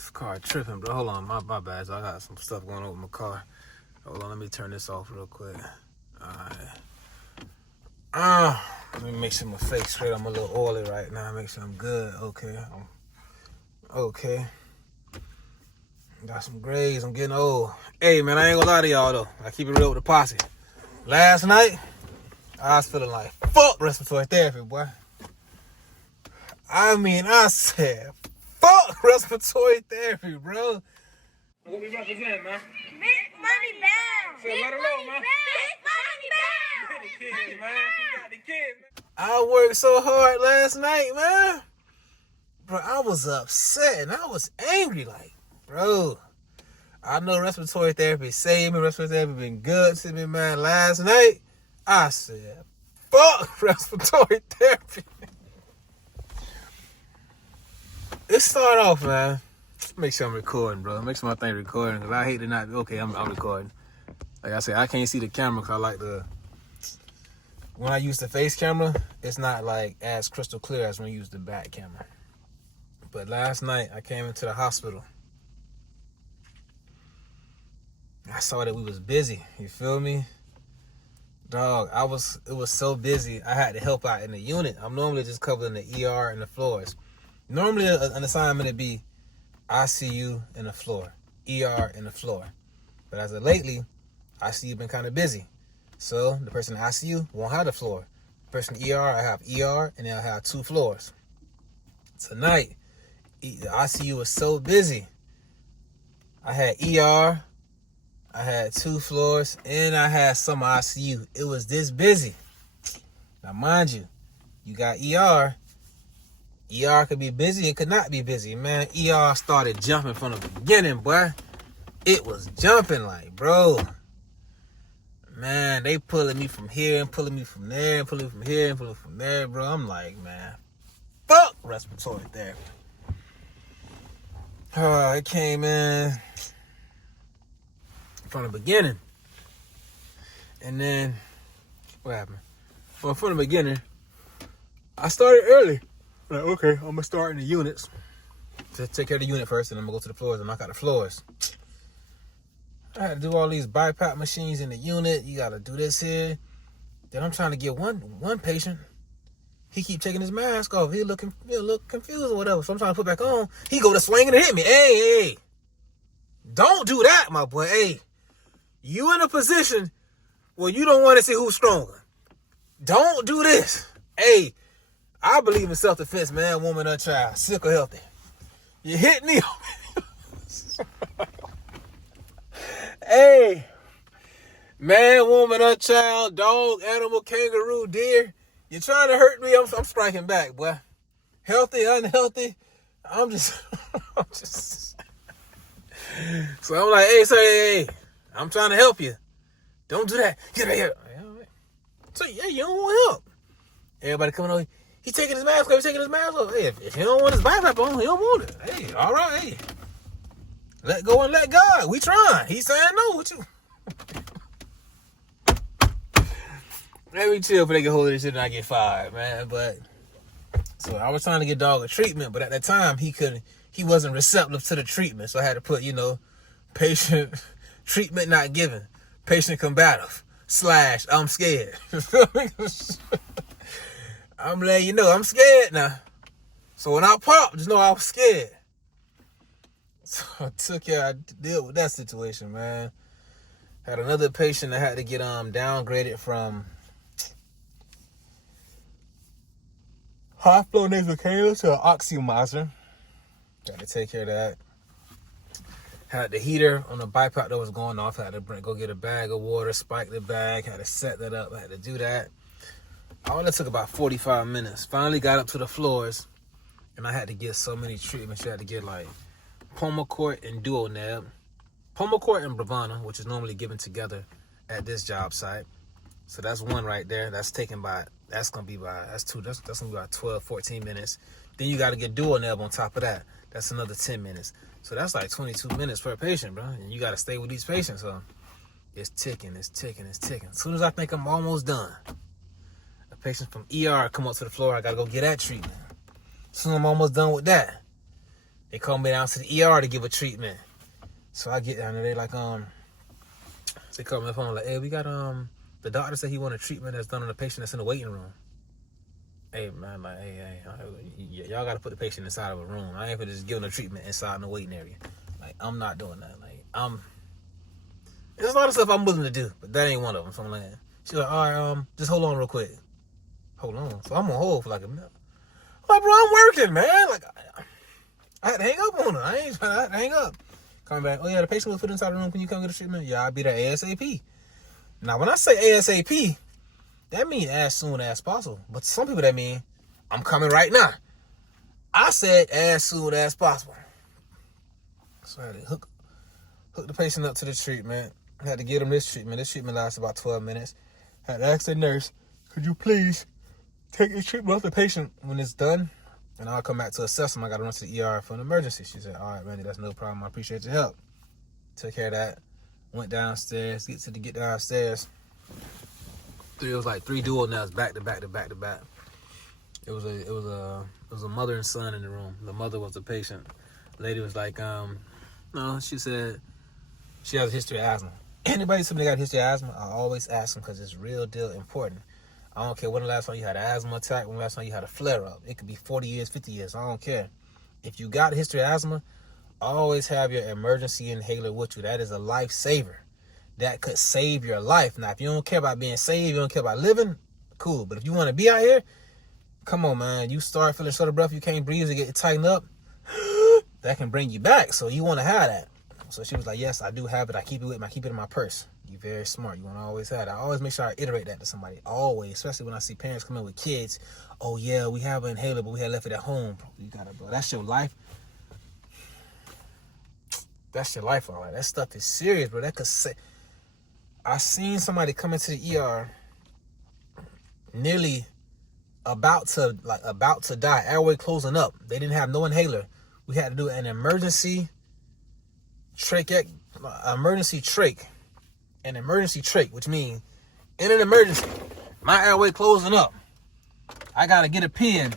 this car tripping, bro. Hold on, my bad. So I got some stuff going on with my car. Hold on, let me turn this off real quick. Alright. Let me make sure my face straight. I'm a little oily right now. Make sure I'm good. Okay. Got some grays. I'm getting old. Hey, man, I ain't gonna lie to y'all, though. I keep it real with the posse. Last night, I was feeling like, fuck respiratory therapy, boy. I mean, I said, fuck respiratory therapy, bro. What we represent, man? Big money bound. So let her know, man. Big money bound. The kids, man. You got the kids, man. I worked so hard last night, man. Bro, I was upset and I was angry, like, bro. I know respiratory therapy saved me. Respiratory therapy been good to me, man. Last night, I said, fuck respiratory therapy. Let's start off, man. Make sure I'm recording, bro. Make sure my thing recording, because I hate to not be, okay, I'm recording. Like I said, I can't see the camera because I like the, when I use the face camera, it's not like as crystal clear as when I use the back camera. But last night, I came into the hospital. I saw that we was busy. You feel me? Dog, it was so busy, I had to help out in the unit. I'm normally just covering the ER and the floors. Normally, an assignment would be ICU and the floor, ER and the floor. But as of lately, ICU been kind of busy. So the person in ICU won't have the floor. The person in ER, I have ER, and then I have 2 floors. Tonight, the ICU was so busy. I had ER, I had 2 floors, and I had some ICU. It was this busy. Now, mind you, you got ER. ER could be busy, it could not be busy, man. ER started jumping from the beginning, boy. It was jumping like, bro. Man, they pulling me from here and pulling me from there and pulling me from here and pulling me from there, bro. I'm like, man, fuck respiratory therapy. It came in from the beginning. And then, what happened? Well, from the beginning, I started early. Like, okay, I'm gonna start in the units. To take care of the unit first, and I'm gonna go to the floors and knock out the floors. I had to do all these BiPAP machines in the unit. You gotta do this here. Then I'm trying to get one patient. He keep taking his mask off. He look confused or whatever. So I'm trying to put back on. He go to swinging and hit me. Hey, don't do that, my boy. Hey, you in a position where you don't want to see who's stronger. Don't do this. Hey, I believe in self-defense, man, woman or child, sick or healthy. You hit me. Hey, man, woman or child, dog, animal, kangaroo, deer. You're trying to hurt me, I'm striking back, boy. Healthy, unhealthy, I'm just. So I'm like, hey, I'm trying to help you. Don't do that. Get out here. So, yeah, you don't want help. Everybody coming over. He taking his mask off. Hey, if he don't want his BiPAP on, he don't want it. Hey, all right, hey. Let go and let God. We trying. He's saying no with you. Let me chill for they get hold of this shit and I get fired, man. But so I was trying to get dog a treatment, but at that time he wasn't receptive to the treatment. So I had to put, patient treatment not given, patient combative / I'm scared. I'm letting you know I'm scared now. So when I popped, just know I was scared. So I dealt with that situation, man. Had another patient that had to get downgraded from high flow nasal cannula to an oxymizer. Got to take care of that. Had the heater on the BiPAP that was going off. Had to go get a bag of water, spike the bag. Had to set that up. Had to do that. All that took about 45 minutes. Finally got up to the floors, and I had to get so many treatments. You had to get like Pulmicort and Duoneb, Pulmicort and Bravana, which is normally given together at this job site. So that's one right there. That's gonna be about 12, 14 minutes. Then you got to get Duoneb on top of that. That's another 10 minutes. So that's like 22 minutes per patient, bro. And you got to stay with each patient. So it's ticking. As soon as I think I'm almost done, a patient from ER come up to the floor. I got to go get that treatment. As soon as I'm almost done with that, They called me down to the ER to give a treatment. So I get down there, they like, they call me on the phone like, hey, we got, the doctor said he want a treatment that's done on a patient that's in the waiting room. Hey, man, like, hey, y'all got to put the patient inside of a room. I ain't gonna just give him a treatment inside in the waiting area. Like, I'm not doing that. Like, there's a lot of stuff I'm willing to do, but that ain't one of them. So I'm like, she's like, all right, just hold on real quick. Hold on. So I'm on hold for like a minute. I'm like, bro, I'm working, man. Like, I had to hang up on her. I had to hang up. Coming back, oh yeah, the patient was put inside the room. Can you come get a treatment? Yeah, I'll be there ASAP. Now, when I say ASAP, that means as soon as possible. But some people, that mean I'm coming right now. I said as soon as possible. So I had to hook the patient up to the treatment. I had to give him this treatment. This treatment lasted about 12 minutes. I had to ask the nurse, could you please take the treatment off the patient when it's done? And I'll come back to assess him. I got to run to the ER for an emergency. She said, all right, Randy, that's no problem. I appreciate your help. Took care of that. Went downstairs. Get downstairs. It was like 3 dual nails back to back to back to back. It was a mother and son in the room. The mother was the patient. The lady was like, no, she said she has a history of asthma. Anybody somebody got a history of asthma, I always ask them because it's real deal important. I don't care when the last time you had an asthma attack, when the last time you had a flare-up. It could be 40 years, 50 years. I don't care. If you got a history of asthma, always have your emergency inhaler with you. That is a lifesaver. That could save your life. Now, if you don't care about being saved, you don't care about living, cool. But if you want to be out here, come on, man. You start feeling short of breath, you can't breathe, you get tightened up, that can bring you back. So you want to have that. So she was like, yes, I do have it. I keep it with me. I keep it in my purse. You're very smart. You want to always have it. I always make sure I iterate that to somebody. Always. Especially when I see parents come in with kids. Oh, yeah, we have an inhaler, but we had left it at home. Bro, you got it, bro. That's your life. That's your life, all right. That stuff is serious, bro. That could say... I seen somebody come into the ER nearly about to die, airway closing up. They didn't have no inhaler. We had to do an emergency trach, which means in an emergency, my airway closing up. I gotta get a pen.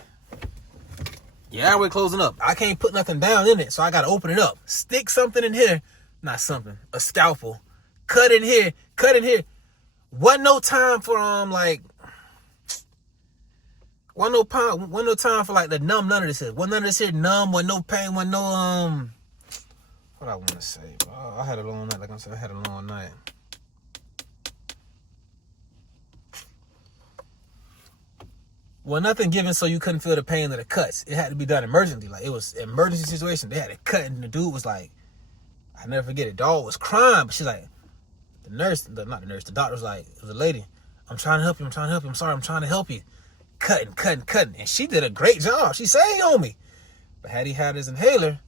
Your airway closing up. I can't put nothing down in it, so I gotta open it up. Stick something in here, a scalpel. Cut in here. Wasn't no time for Wasn't no time for like the numb. None of this here. Wasn't none of this here numb. Wasn't no pain. Wasn't no What I want to say, bro. I had a long night. Like I said, I had a long night. Well, nothing given so you couldn't feel the pain of the cuts. It had to be done emergently. Like, it was an emergency situation. They had to cut, and the dude was like, I never forget it. Dog was crying, but she's like, the doctor was like, it was a lady. I'm trying to help you. I'm sorry, I'm trying to help you. Cutting. And she did a great job. She saved on me. But had he had his inhaler,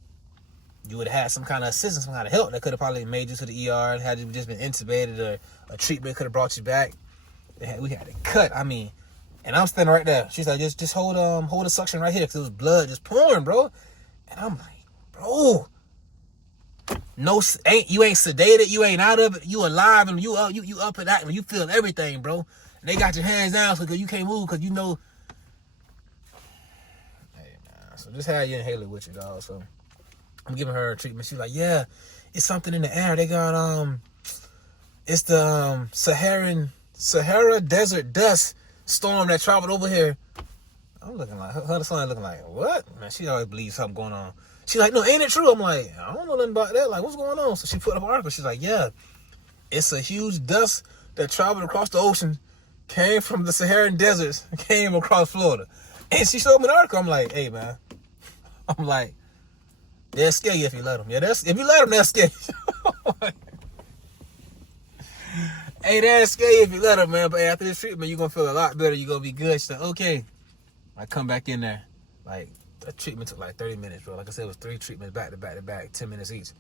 you would have had some kind of assistance, some kind of help that could have probably made you to the ER. Had you just been intubated, or a treatment could have brought you back. We had to cut. I mean, and I'm standing right there. She's like, just hold the suction right here, because it was blood just pouring, bro. And I'm like, bro, no, you ain't sedated, you ain't out of it, you alive, and you up and acting, you feel everything, bro. And they got your hands down so you can't move, because you know. Hey, man, so just have your inhaler with you, dog. So I'm giving her a treatment. She's like, yeah, it's something in the air. They got it's the Sahara Desert dust storm that traveled over here. I'm looking like her son looking like, what? Man, she always believes something going on. She's like, no, ain't it true? I'm like, I don't know nothing about that. Like, what's going on? So she put up an article. She's like, yeah, it's a huge dust that traveled across the ocean, came from the Saharan deserts, came across Florida. And she showed me the article. I'm like, hey, man. I'm like, they'll scare you if you let them. Yeah, if you let them, they'll scare you. Hey, they'll scare you if you let them, man. But after this treatment, you're going to feel a lot better. You're going to be good. She's like, okay. I come back in there. Like, the treatment took like 30 minutes, bro. Like I said, it was 3 treatments back to back to back, 10 minutes each.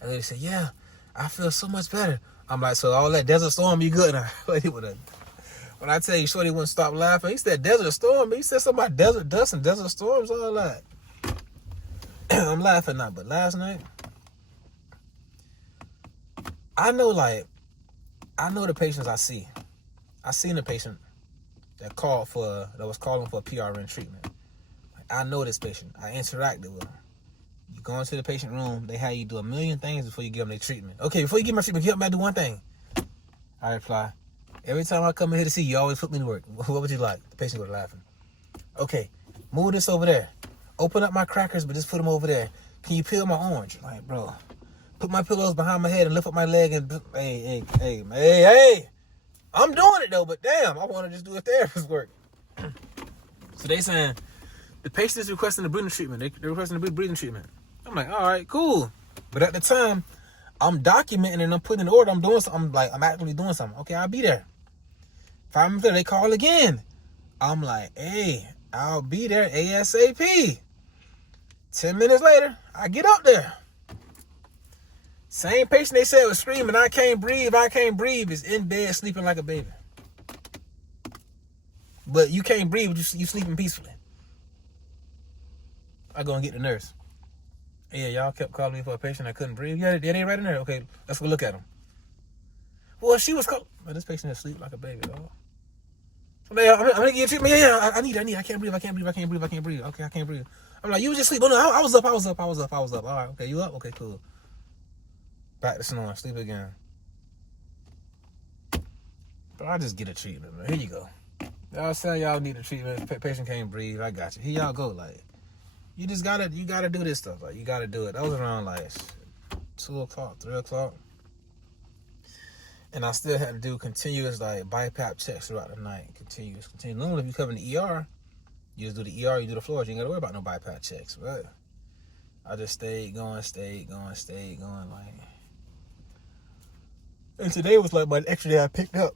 And they said, yeah, I feel so much better. I'm like, so all that desert storm, you good? And when I tell you, Shorty wouldn't stop laughing. He said desert storm, but he said something about desert dust and desert storms, all that. I'm laughing now, but last night, I know the patients I see. I seen a patient that was calling for a PRN treatment. I know this patient. I interacted with him. You go into the patient room, they have you do a million things before you give them their treatment. Okay, before you give my treatment, help me do one thing. I reply, every time I come in here to see you, you always put me to work. What would you like? The patient goes laughing. Okay, move this over there. Open up my crackers, but just put them over there. Can you peel my orange? Like, bro, put my pillows behind my head and lift up my leg and, hey. I'm doing it though, but damn, I want to just do a therapist work. So they saying, the patient is requesting the breathing treatment. They're requesting the breathing treatment. I'm like, all right, cool. But at the time, I'm documenting and I'm putting in order. I'm doing something. I'm actually doing something. Okay, I'll be there. 5 minutes later, they call again. I'm like, hey, I'll be there ASAP. 10 minutes later, I get up there. Same patient they said was screaming, I can't breathe, is in bed sleeping like a baby. But you can't breathe, but you sleeping peacefully. I go and get the nurse. Yeah, y'all kept calling me for a patient that couldn't breathe. Yeah, they right in there. Okay, let's go look at him. Well, she was called. But this patient is asleep like a baby, dog. So I'm gonna get you treatment. Yeah, I need. I can't breathe. Okay, I can't breathe. I'm like, you was just asleep. Oh no, I was up. All right, okay, you up? Okay, cool. Back to snoring, sleep again. But I just get a treatment, man. Here you go. Y'all saying y'all need a treatment. Patient can't breathe. I got you. Here y'all go. Like, you gotta do this stuff. Like, you gotta do it. That was around like 2 o'clock, 3 o'clock. And I still had to do continuous like BiPAP checks throughout the night. Continuous. Normally if you come in the ER, you just do the ER, you do the floors. You ain't gotta worry about no BiPAP checks. But I just stayed going like. And today was like my extra day I picked up.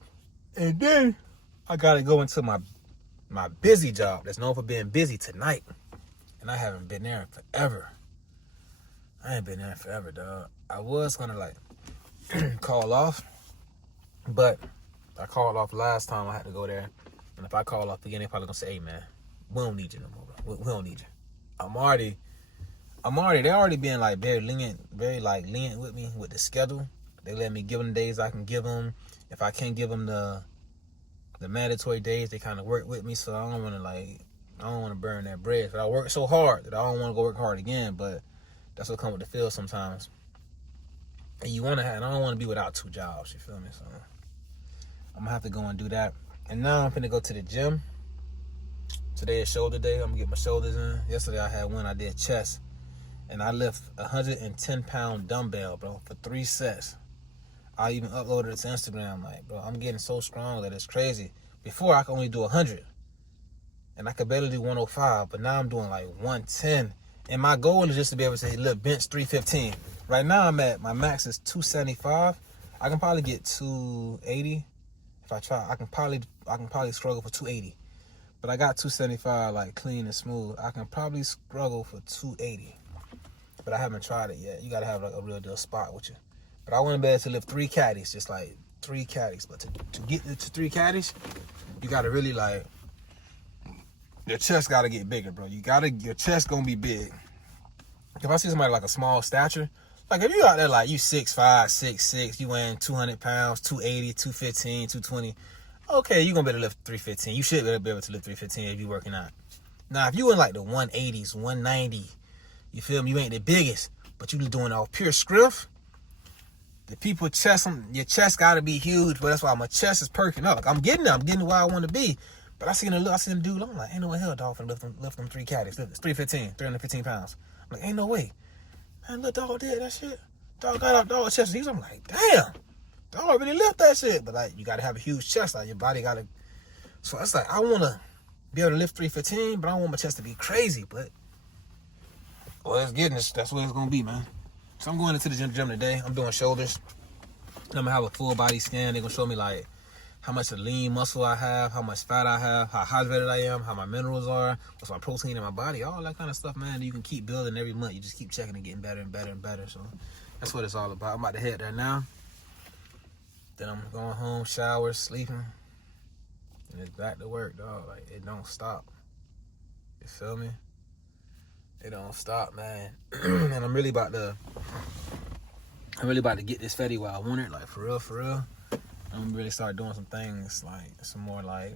And then I gotta go into my busy job that's known for being busy tonight. And I haven't been there forever. I ain't been there forever, dog. I was gonna like call off, but I called off last time I had to go there. And if I call off again, they probably gonna say, hey man, we don't need you no more, bro. We don't need you. They already being like very lenient with me with the schedule. They let me give them the days I can give them. If I can't give them the mandatory days, they kind of work with me. So I don't want to burn that bridge. But I work so hard that I don't want to go work hard again. But that's what comes with the field sometimes. And I don't want to be without 2 jobs. You feel me? So I'm gonna have to go and do that. And now I'm finna go to the gym. Today is shoulder day. I'm gonna get my shoulders in. Yesterday I had one. I did chest, and I lift 110-pound dumbbell, bro, for 3 sets. I even uploaded it to Instagram. Like, bro, I'm getting so strong that it's crazy. Before, I could only do 100. And I could barely do 105. But now I'm doing like 110. And my goal is just to be able to lift bench 315. Right now, my max is 275. I can probably get 280 if I try. I can probably struggle for 280. But I got 275 like clean and smooth. I can probably struggle for 280. But I haven't tried it yet. You got to have like a real deal spot with you. But I want to be able to lift 3 caddies, just like 3 caddies. But to get to 3 caddies, you got to really like, your chest got to get bigger, bro. Your chest going to be big. If I see somebody like a small stature, like if you out there like you 6'5", 6'6", you weighing 200 pounds, 280, 215, 220, okay, you're going to be able to lift 315. You should be able to lift 315 if you're working out. Now, if you in like the 180s, 190, you feel me? You ain't the biggest, but you doing all pure strength. Your chest gotta be huge, but that's why my chest is perking up. Like I'm getting where I want to be. But I seen him dude. I'm like, ain't no way hell, dog, finna lift them 3 caddies. It's 315 pounds. I'm like, ain't no way. Man, look, dog did that shit. Dog got up, dog chest. I'm like, damn, dog really lift that shit. But like, you gotta have a huge chest. Like your body gotta. So it's like I wanna be able to lift 315, but I don't want my chest to be crazy. But well, it's getting this. That's what it's gonna be, man. So I'm going into the gym today. I'm doing shoulders. I'm gonna have a full body scan. They're gonna show me like how much of lean muscle I have, how much fat I have, how hydrated I am, how my minerals are, what's my protein in my body, all that kind of stuff, man. You can keep building every month. You just keep checking and getting better and better and better. So that's what it's all about. I'm about to head there now. Then I'm going home, shower, sleeping, and it's back to work, dog. Like it don't stop. You feel me? It don't stop, man. And I'm really about to get this fatty where I want it, like for real. I'm gonna really start doing some things, like some more like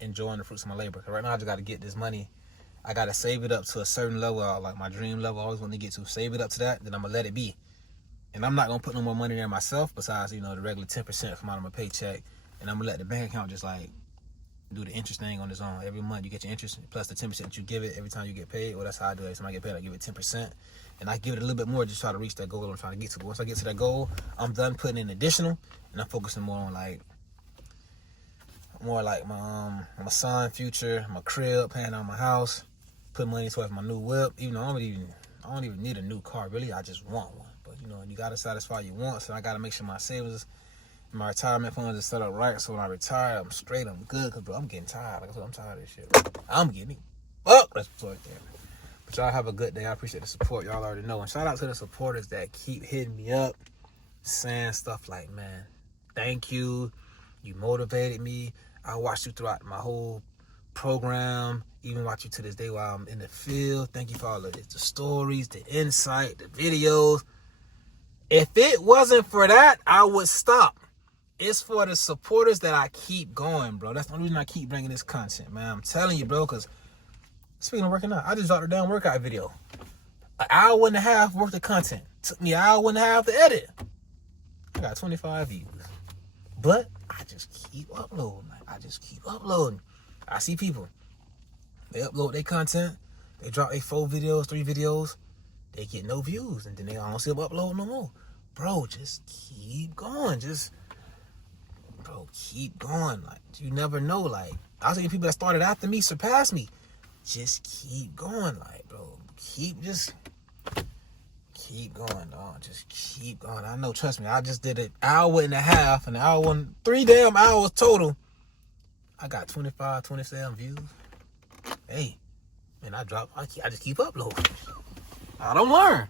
enjoying the fruits of my labor. Cause right now I just gotta get this money I gotta save it up to a certain level, like my dream level. I always want to get to. Save it up to that, then I'm gonna let it be. And I'm not gonna put no more money there myself besides, the regular 10% from out of my paycheck. And I'm gonna let the bank account just like do the interest thing on its own. Every month you get your interest plus the 10% you give it every time you get paid. Well, that's how I do it. Every time I get paid, I give it 10%. And I give it a little bit more just try to reach that goal I'm trying to get to. But once I get to that goal, I'm done putting in additional, and I'm focusing more on my son future, my crib, paying out my house, put money towards my new whip. Even though I don't even need a new car, really. I just want one. But you gotta satisfy your wants, and I gotta make sure my savings, my retirement funds is set up right. So when I retire, I'm straight, I'm good. Cause bro, I'm getting tired. Like I said, I'm tired of this shit. I'm getting up. That's right there. But y'all have a good day. I appreciate the support. Y'all already know. And shout out to the supporters that keep hitting me up, saying stuff like, man, thank you. You motivated me. I watched you throughout my whole program, even watch you to this day while I'm in the field. Thank you for all of the stories, the insight, the videos. If it wasn't for that, I would stop. It's for the supporters that I keep going, bro. That's the only reason I keep bringing this content, man. I'm telling you, bro, because speaking of working out, I just dropped a damn workout video. An hour and a half worth of content. Took me an hour and a half to edit. I got 25 views. But I just keep uploading. I see people. They upload their content. They drop 4 videos, 3 videos. They get no views. And then they don't see them upload no more. Bro, just keep going. Keep going. Like, you never know. Like, I see people that started after me surpass me. Just keep going. Like, bro, keep going, dog. Just keep going. I know, trust me. I just did an hour and a half, and 3 damn hours total. I got 25, 27 views. Hey, man, I just keep uploading. I don't learn.